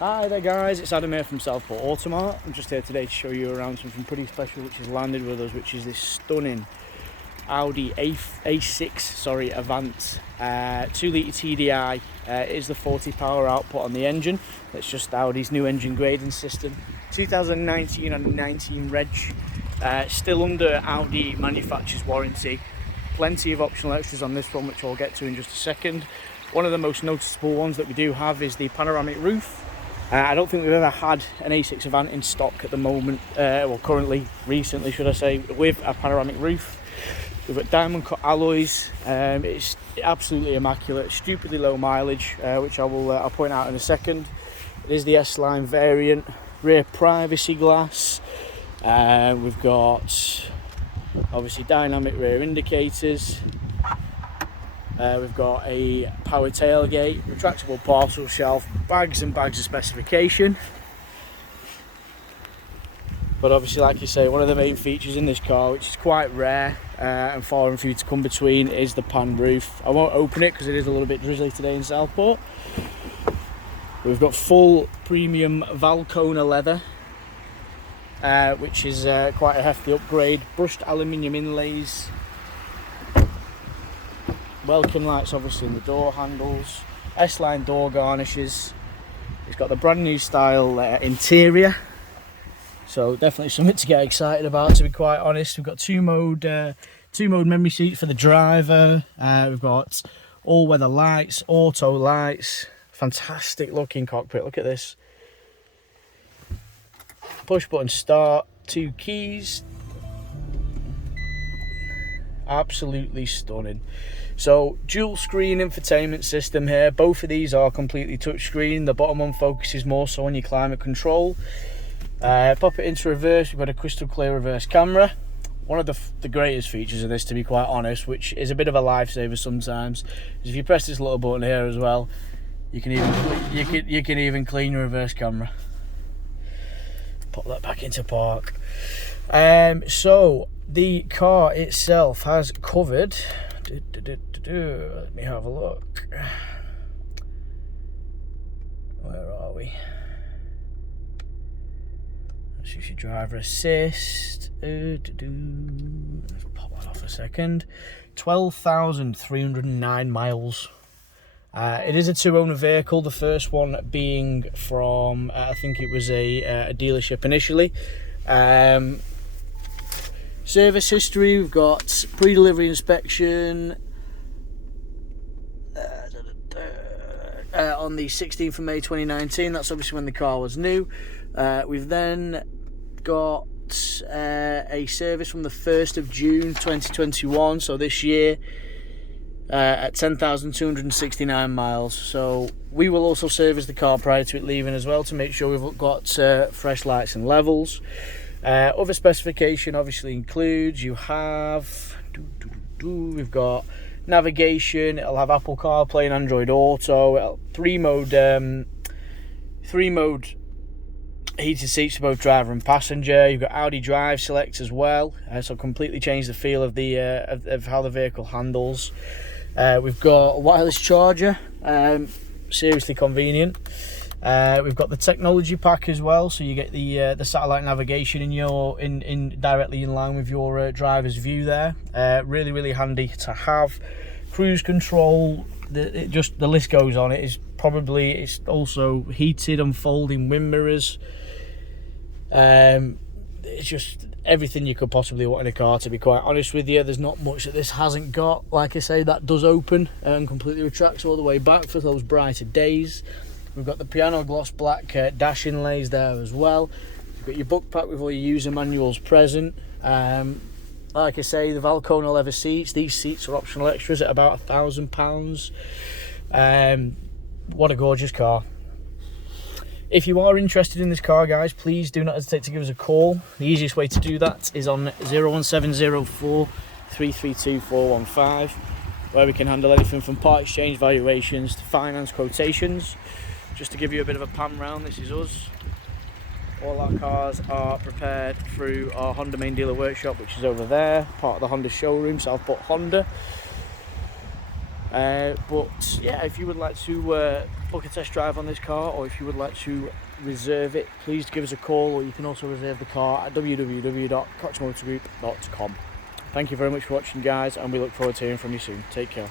Hi there guys, it's Adam here from Southport Automart. I'm just here today to show you around something pretty special which has landed with us, which is this stunning Audi A6 Avant 2 litre TDI. It is the 40 power output on the engine. It's just Audi's new engine grading system. 2019 and 19 reg, still under Audi manufacturer's warranty. Plenty of optional extras on this one which I'll get to in just a second. One of the most noticeable ones that we do have is the panoramic roof. I don't think we've ever had an A6 Avant in stock at the moment, recently should I say, with a panoramic roof. We've got diamond cut alloys. It's absolutely immaculate, stupidly low mileage, which I'll point out in a second. It is the S-Line variant, rear privacy glass. We've got obviously dynamic rear indicators. We've got a power tailgate, retractable parcel shelf, bags and bags of specification. But obviously, like you say, one of the main features in this car, which is quite rare and far and few to come between, is the pan roof. I won't open it because it is a little bit drizzly today in Southport. We've got full premium Valcona leather, which is quite a hefty upgrade. Brushed aluminium inlays. Welcome lights obviously in the door handles, S-Line door garnishes. It's got the brand new style interior, so definitely something to get excited about, to be quite honest. We've got two mode memory seats for the driver. We've got all weather lights, auto lights, fantastic looking cockpit. Look at this, push button start, 2 keys, absolutely stunning. So dual screen infotainment system here. Both of these are completely touchscreen. The bottom one focuses more so on your climate control. Pop it into reverse. We've got a crystal clear reverse camera. One of the greatest features of this, to be quite honest, which is a bit of a lifesaver sometimes, is if you press this little button here as well, you can even clean your reverse camera. Pop that back into park. So the car itself has covered. Let me have a look. Where are we? Let's use your driver assist. Let's pop that off a second. 12,309 miles. It is a 2-owner vehicle. The first one being from I think it was a dealership initially. Service history, we've got pre-delivery inspection on the 16th of May 2019. That's obviously when the car was new. We've then got a service from the 1st of June 2021, so this year, at 10,269 miles. So we will also service the car prior to it leaving as well, to make sure we've got fresh lights and levels. Other specification obviously includes, you have we've got navigation. It'll have Apple CarPlay and Android Auto. Three mode heated seats for both driver and passenger. You've got Audi Drive Select as well, so completely changed the feel of the of how the vehicle handles. We've got a wireless charger, seriously convenient. We've got the technology pack as well, so you get the satellite navigation in directly in line with your driver's view there. Really handy to have. Cruise control, the list goes on. It's also heated and folding wind mirrors. It's just everything you could possibly want in a car, to be quite honest with you. There's not much that this hasn't got. Like I say, that does open and completely retracts all the way back for those brighter days. We've got the piano gloss black dash inlays there as well. You've got your book pack with all your user manuals present. Like I say, the Valcona leather seats. These seats are optional extras at about £1,000. What a gorgeous car. If you are interested in this car, guys, please do not hesitate to give us a call. The easiest way to do that is on 01704 332 415, where we can handle anything from part exchange valuations to finance quotations. Just to give you a bit of a pan round, this is us. All our cars are prepared through our Honda main dealer workshop, which is over there, part of the Honda showroom, Southport Honda. But yeah, if you would like to book a test drive on this car, or if you would like to reserve it, please give us a call, or you can also reserve the car at www.coxmotorgroup.com. Thank you very much for watching, guys, and we look forward to hearing from you soon. Take care.